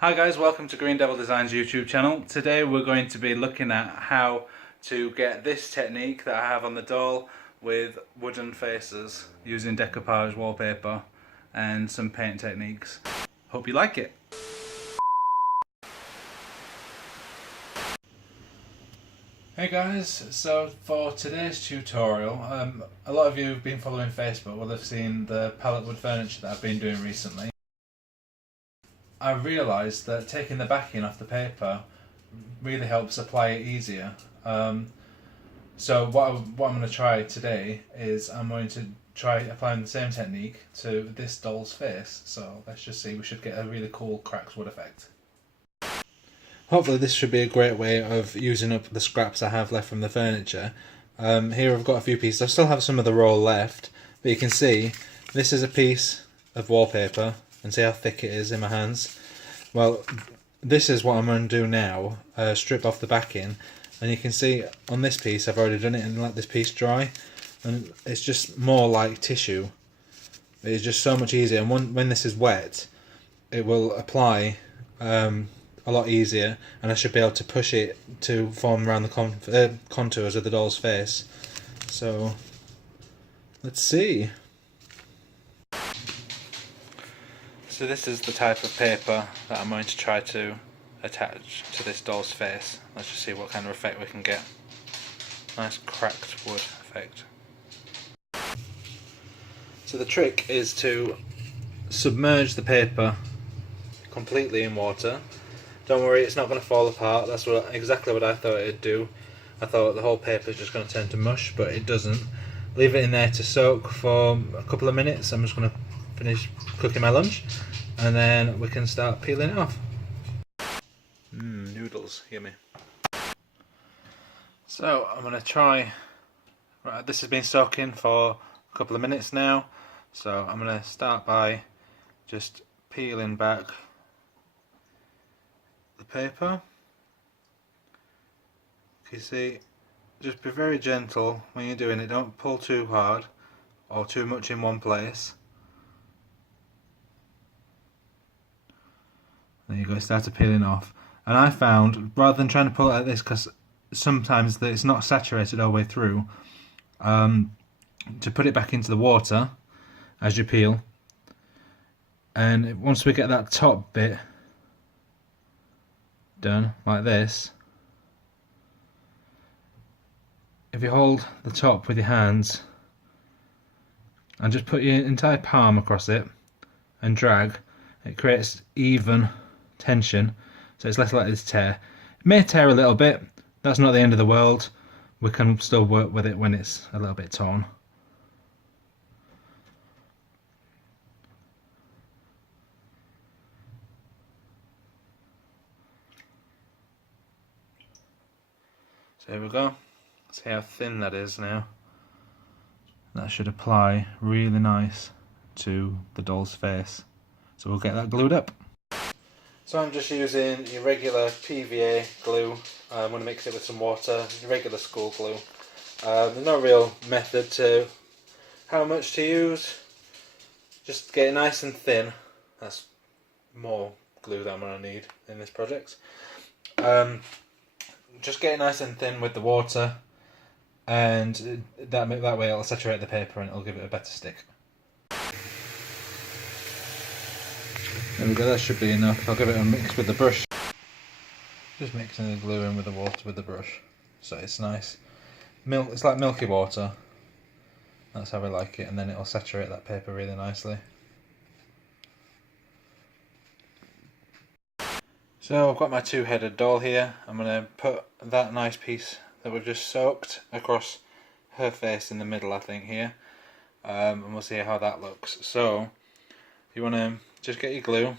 Hi guys, welcome to Green Devil Designs YouTube channel. Today we're going to be looking at how to get this technique that I have on the doll with wooden faces using decoupage wallpaper and some paint techniques. Hope you like it. Hey guys, so for today's tutorial, a lot of you who've been following Facebook will have seen the pallet wood furniture that I've been doing recently. I realised that taking the backing off the paper really helps apply it easier. So what I'm going to try today is I'm going to try applying the same technique to this doll's face. So let's just see, we should get a really cool cracked wood effect. Hopefully this should be a great way of using up the scraps I have left from the furniture. Here I've got a few pieces. I still have some of the roll left, but you can see this is a piece of wallpaper, and see how thick it is in my hands. Well, this is what I'm going to do now, strip off the backing, and you can see on this piece I've already done it and let this piece dry, and it's just more like tissue. It's just so much easier, and when this is wet it will apply a lot easier, and I should be able to push it to form around the contours of the doll's face. So let's see. So this is the type of paper that I'm going to try to attach to this doll's face. Let's just see what kind of effect we can get. Nice cracked wood effect. So the trick is to submerge the paper completely in water. Don't worry, it's not going to fall apart. That's exactly what I thought it'd do. I thought the whole paper is just going to turn to mush, but it doesn't. Leave it in there to soak for a couple of minutes. I'm just going to finish cooking my lunch, and then we can start peeling it off. Noodles, yummy. So I'm going to try, right, this has been soaking for a couple of minutes now, so I'm going to start by just peeling back the paper. You see, just be very gentle when you're doing it, don't pull too hard or too much in one place. There you go, it started peeling off. And I found, rather than trying to pull it like this, because sometimes it's not saturated all the way through, to put it back into the water as you peel. And once we get that top bit done, like this, if you hold the top with your hands and just put your entire palm across it and drag, it creates even tension, so it's less likely to tear. It may tear a little bit, that's not the end of the world. We can still work with it when it's a little bit torn. So here we go. See how thin that is now. That should apply really nice to the doll's face. So we'll get that glued up. So I'm just using your regular PVA glue. I'm going to mix it with some water, regular school glue. There's no real method to how much to use. Just get it nice and thin. That's more glue that I'm going to need in this project. Just get it nice and thin with the water, and that way it'll saturate the paper and it'll give it a better stick. There we go, that should be enough. I'll give it a mix with the brush. Just mixing the glue in with the water with the brush, so it's nice. It's like milky water. That's how I like it, and then it'll saturate that paper really nicely. So I've got my two-headed doll here. I'm going to put that nice piece that we've just soaked across her face in the middle, I think, here. And we'll see how that looks. So you want to just get your glue,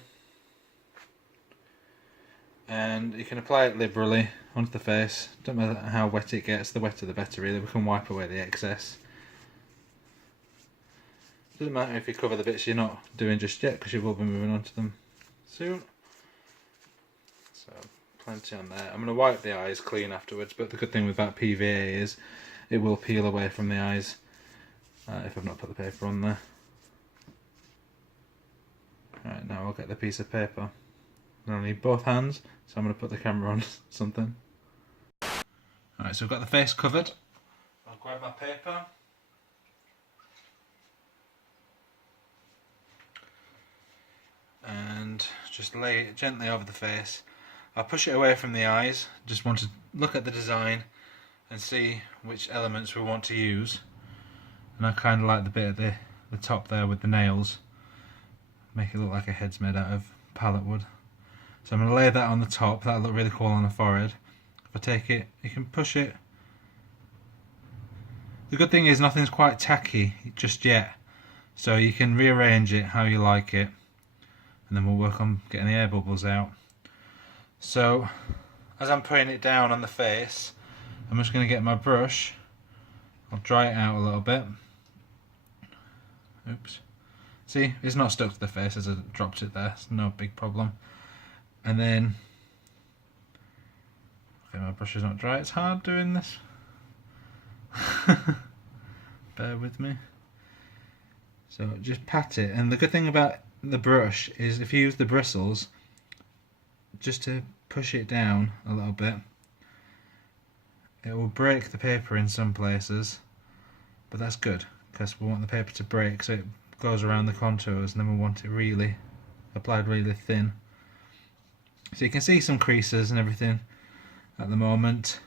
and you can apply it liberally onto the face. Don't matter how wet it gets, the wetter the better really. We can wipe away the excess. Doesn't matter if you cover the bits you're not doing just yet, because you will be moving on to them soon. So plenty on there. I'm going to wipe the eyes clean afterwards, but the good thing with that PVA is it will peel away from the eyes if I've not put the paper on there. Right, now I'll get the piece of paper, and I need both hands, so I'm going to put the camera on something. Alright, so I've got the face covered. I'll grab my paper. And just lay it gently over the face. I'll push it away from the eyes, just want to look at the design and see which elements we want to use. And I kind of like the bit at the top there with the nails. Make it look like a head's made out of pallet wood. So I'm going to lay that on the top, that'll look really cool on the forehead. If I take it, you can push it. The good thing is nothing's quite tacky just yet, so you can rearrange it how you like it, and then we'll work on getting the air bubbles out. So as I'm putting it down on the face, I'm just going to get my brush, I'll dry it out a little bit. Oops. See, it's not stuck to the face as I dropped it there, it's no big problem. And then, okay, my brush is not dry, it's hard doing this. Bear with me. So just pat it, and the good thing about the brush is if you use the bristles just to push it down a little bit, it will break the paper in some places, but that's good because we want the paper to break so it goes around the contours, and then we want it really applied really thin. So you can see some creases and everything at the moment,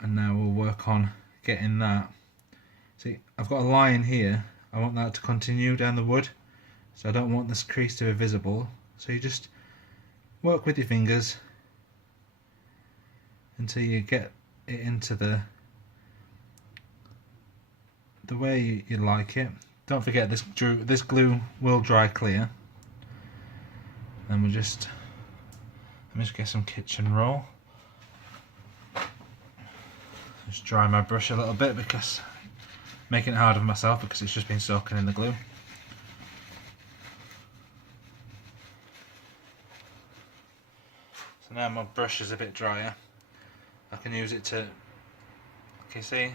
and now we'll work on getting that. See, I've got a line here, I want that to continue down the wood, so I don't want this crease to be visible, so you just work with your fingers until you get it into the way you like it. Don't forget this glue will dry clear. And we'll just, let me just get some kitchen roll. Just dry my brush a little bit because making it hard on myself because it's just been soaking in the glue. So now my brush is a bit drier. I can use it to, can you see?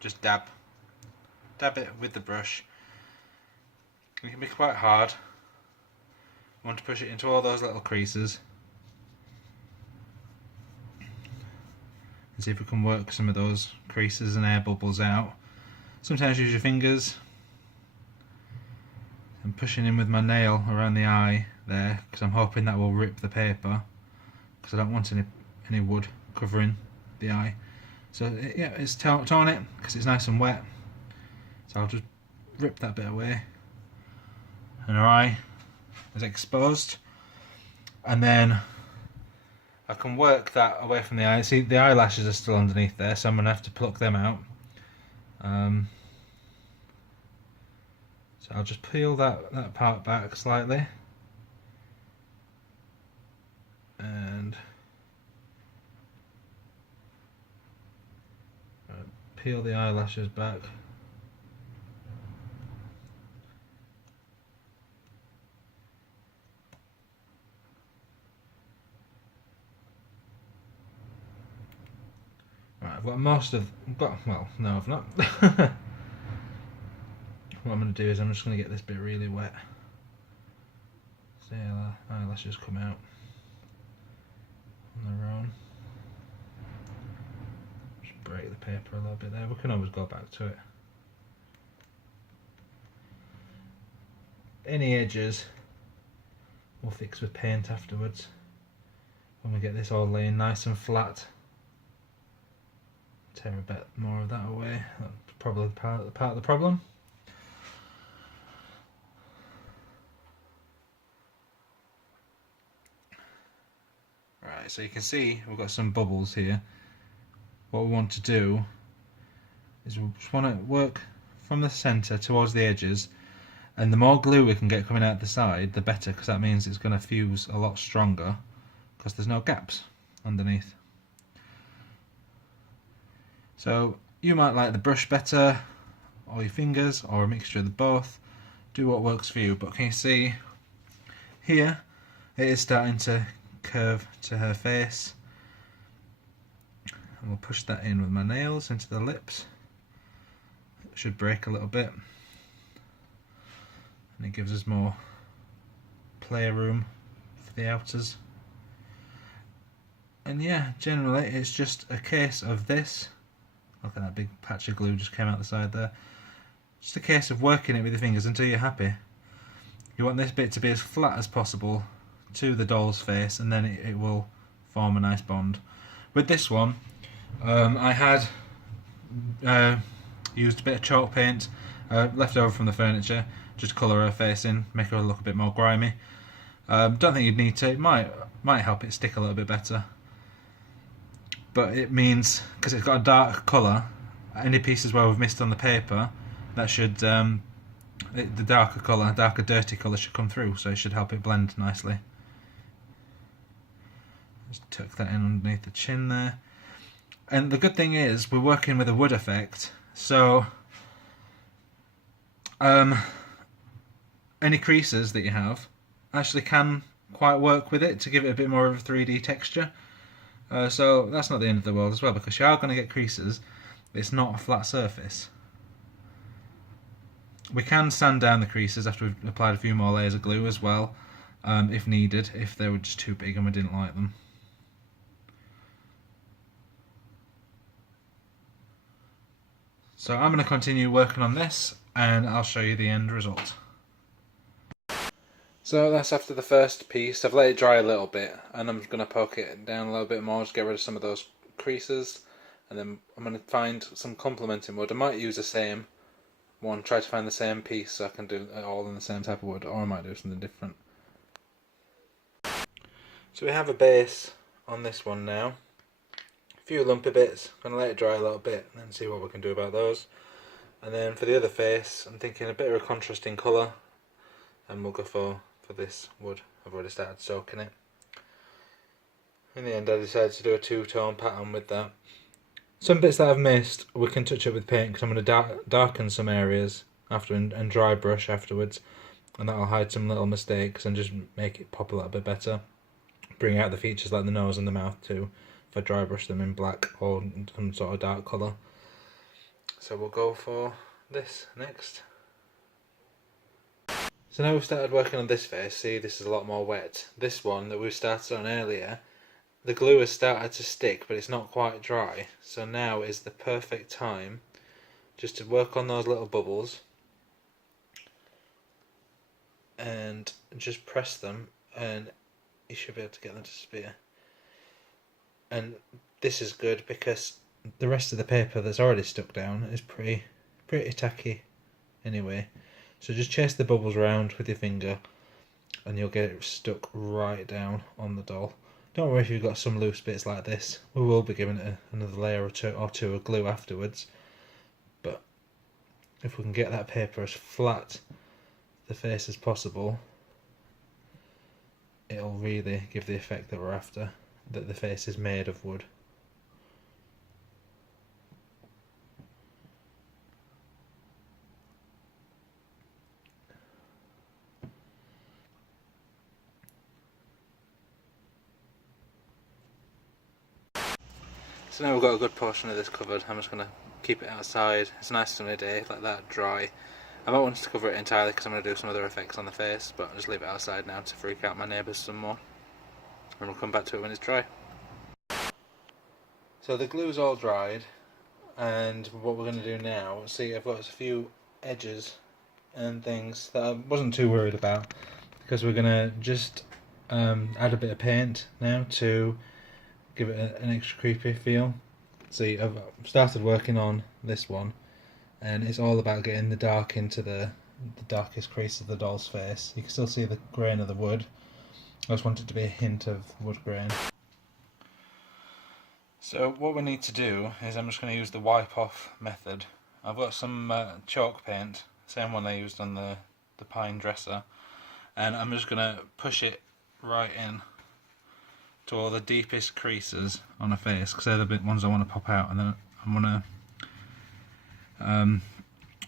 Just dab it with the brush. It can be quite hard. I want to push it into all those little creases and see if we can work some of those creases and air bubbles out. Sometimes use your fingers. I'm pushing in with my nail around the eye there because I'm hoping that will rip the paper, because I don't want any wood covering the eye. So yeah, it's torn it because it's nice and wet, so I'll just rip that bit away and our eye is exposed, and then I can work that away from the eye. See, the eyelashes are still underneath there, so I'm going to have to pluck them out. So I'll just peel that part back slightly and peel the eyelashes back. Right, I've got most of, well, no I've not. What I'm going to do is I'm just going to get this bit really wet. See how the eyelashes come out on their own. Just break the paper a little bit there. We can always go back to it. Any edges we'll fix with paint afterwards when we get this all laying nice and flat. Tear a bit more of that away. That's probably part of the problem. Right, so you can see we've got some bubbles here. What we want to do is we just want to work from the centre towards the edges, and the more glue we can get coming out the side the better, because that means it's going to fuse a lot stronger because there's no gaps underneath. So you might like the brush better, or your fingers, or a mixture of the both. Do what works for you. But can you see here it is starting to curve to her face, and we'll push that in with my nails into the lips. It should break a little bit, and it gives us more playroom for the outers. And yeah, generally it's just a case of this. Look at that big patch of glue just came out the side there. Just a case of working it with your fingers until you're happy. You want this bit to be as flat as possible to the doll's face, and then it will form a nice bond. With this one, I had used a bit of chalk paint left over from the furniture, just to colour her face in, make her look a bit more grimy. Don't think you'd need to. It might help it stick a little bit better. But it means, because it's got a dark colour, any pieces where we've missed on the paper, that should, the darker colour, darker dirty colour should come through, so it should help it blend nicely. Just tuck that in underneath the chin there. And the good thing is, we're working with a wood effect, so any creases that you have actually can quite work with it to give it a bit more of a 3D texture. So that's not the end of the world as well, because you are going to get creases. It's not a flat surface. We can sand down the creases after we've applied a few more layers of glue as well, if needed, if they were just too big and we didn't like them. So I'm going to continue working on this and I'll show you the end result. So that's after the first piece. I've let it dry a little bit and I'm going to poke it down a little bit more to get rid of some of those creases, and then I'm going to find some complementing wood. I might use the same one, try to find the same piece so I can do it all in the same type of wood, or I might do something different. So we have a base on this one now. A few lumpy bits, I'm going to let it dry a little bit and then see what we can do about those. And then for the other face, I'm thinking a bit of a contrasting colour, and we'll go for this wood. I've already started soaking it. In the end I decided to do a two-tone pattern with that. Some bits that I've missed we can touch up with paint, because I'm going to darken some areas after and dry brush afterwards, and that'll hide some little mistakes and just make it pop a little bit better. Bring out the features like the nose and the mouth too, if I dry brush them in black or some sort of dark colour. So we'll go for this next. So now we've started working on this face. See, this is a lot more wet. This one that we started on earlier, the glue has started to stick but it's not quite dry. So now is the perfect time just to work on those little bubbles and just press them, and you should be able to get them to disappear. And this is good because the rest of the paper that's already stuck down is pretty tacky anyway. So just chase the bubbles around with your finger and you'll get it stuck right down on the doll. Don't worry if you've got some loose bits like this. We will be giving it another layer or two of glue afterwards. But if we can get that paper as flat the face as possible, it'll really give the effect that we're after, that the face is made of wood. So now we've got a good portion of this covered. I'm just going to keep it outside. It's a nice sunny day, like that, dry. I might want to cover it entirely because I'm going to do some other effects on the face, but I'll just leave it outside now to freak out my neighbours some more. And we'll come back to it when it's dry. So the glue's all dried, and what we're going to do now, see, I've got a few edges and things that I wasn't too worried about, because we're going to just add a bit of paint now to give it an extra creepy feel. See, I've started working on this one, and it's all about getting the dark into the darkest crease of the doll's face. You can still see the grain of the wood. I just want it to be a hint of wood grain. So what we need to do is I'm just going to use the wipe off method. I've got some chalk paint, same one I used on the pine dresser, and I'm just going to push it right in to all the deepest creases on a face, because they're the big ones I want to pop out, and then I'm going to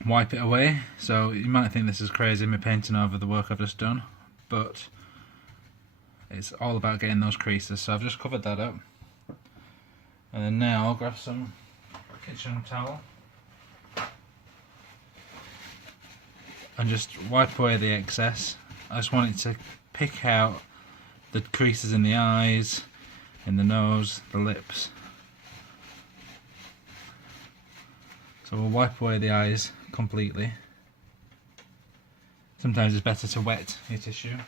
wipe it away. So you might think this is crazy, me painting over the work I've just done, but it's all about getting those creases. So I've just covered that up, and then now I'll grab some kitchen towel and just wipe away the excess. I just want it to pick out the creases in the eyes, in the nose, the lips. So we'll wipe away the eyes completely. Sometimes it's better to wet your tissue.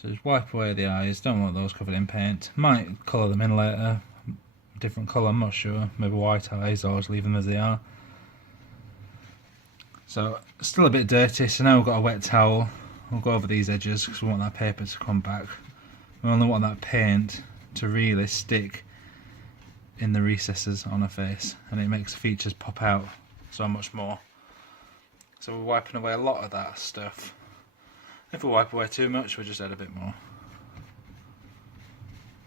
So just wipe away the eyes, don't want those covered in paint. Might colour them in later, different colour, I'm not sure, maybe white eyes, or just leave them as they are. So still a bit dirty, so now we've got a wet towel. We'll go over these edges because we want that paper to come back. We only want that paint to really stick in the recesses on her face, and it makes the features pop out so much more. So we're wiping away a lot of that stuff. If we wipe away too much, we'll just add a bit more.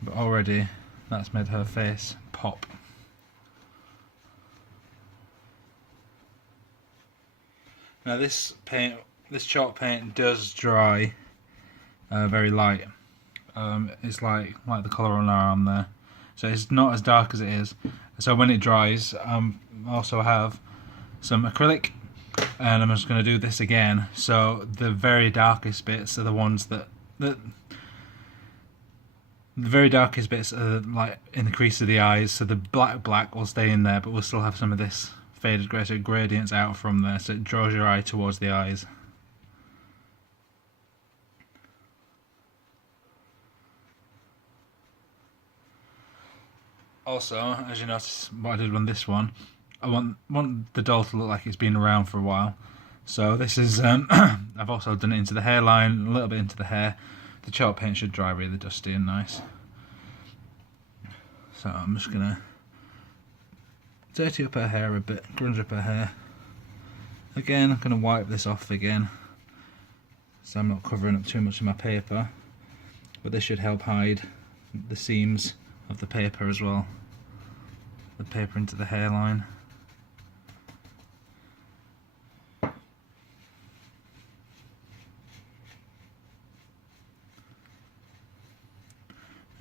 But already that's made her face pop. Now this chalk paint does dry very light. It's like the colour on our arm there. So it's not as dark as it is. So when it dries, I also have some acrylic, and I'm just going to do this again. So the very darkest bits are the ones the very darkest bits are like in the crease of the eyes. So the black will stay in there, but we'll still have some of this faded grey, so it gradients out from there, so it draws your eye towards the eyes. Also, as you notice, what I did on this one, I want the doll to look like it's been around for a while. So this is, I've also done it into the hairline, a little bit into the hair. The chalk paint should dry really dusty and nice. So I'm just going to dirty up her hair a bit, grunge up her hair. Again, I'm going to wipe this off again, so I'm not covering up too much of my paper. But this should help hide the seams of the paper as well. The paper into the hairline.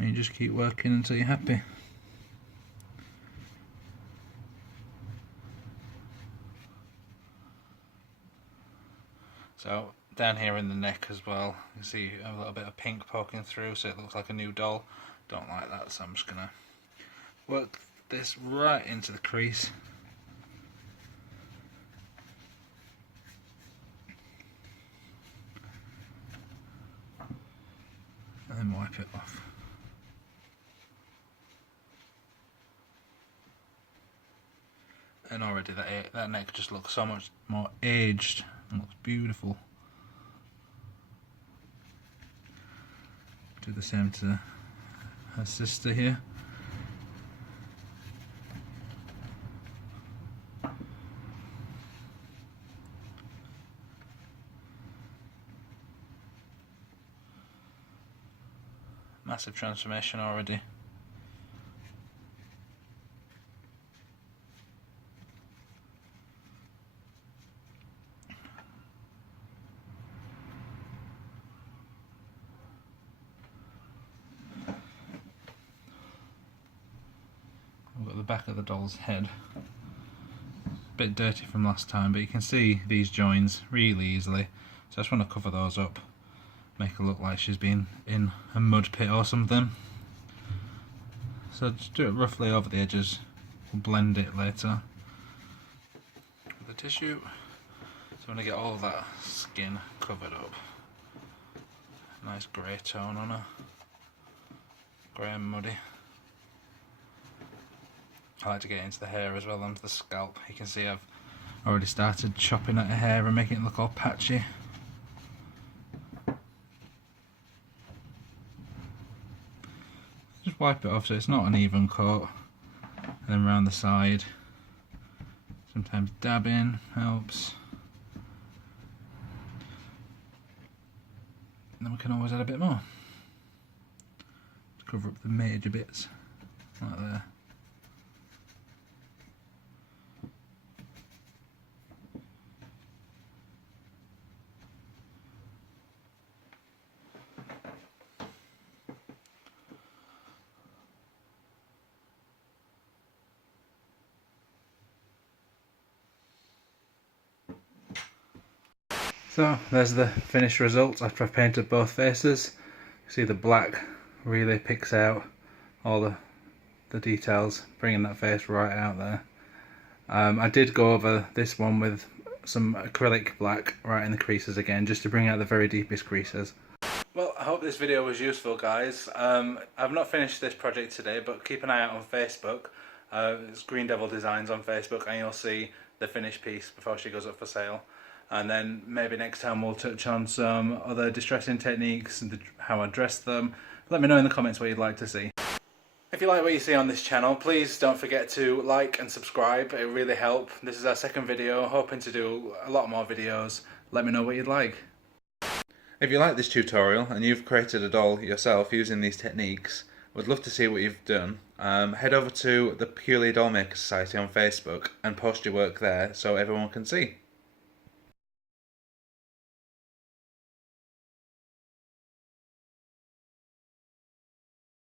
And you just keep working until you're happy. So down here in the neck as well, you see a little bit of pink poking through, so it looks like a new doll. Don't like that, so I'm just going to work this right into the crease. And then wipe it off. And already that neck just looks so much more aged and looks beautiful. Do the same to her sister here. Massive transformation already. I've got the back of the doll's head. A bit dirty from last time, but you can see these joins really easily. So I just want to cover those up. Make her look like she's been in a mud pit or something. So just do it roughly over the edges. We'll blend it later with the tissue. So I'm going to get all that skin covered up. Nice grey tone on her. Grey and muddy. I like to get into the hair as well, onto the scalp. You can see I've already started chopping at her hair and making it look all patchy. Just wipe it off so it's not an even coat, and then round the side. Sometimes dabbing helps. And then we can always add a bit more to cover up the major bits, like there. So there's the finished result after I've painted both faces. You see the black really picks out all the details, bringing that face right out there. I did go over this one with some acrylic black right in the creases again, just to bring out the very deepest creases. Well, I hope this video was useful, guys. I've not finished this project today, but keep an eye out on Facebook. It's Green Devil Designs on Facebook, and you'll see the finished piece before she goes up for sale. And then maybe next time we'll touch on some other distressing techniques and how I dress them. Let me know in the comments what you'd like to see. If you like what you see on this channel, please don't forget to like and subscribe. It really helps. This is our second video, hoping to do a lot more videos. Let me know what you'd like. If you like this tutorial and you've created a doll yourself using these techniques, would love to see what you've done. Head over to the Purely Dollmaker Society on Facebook and post your work there so everyone can see.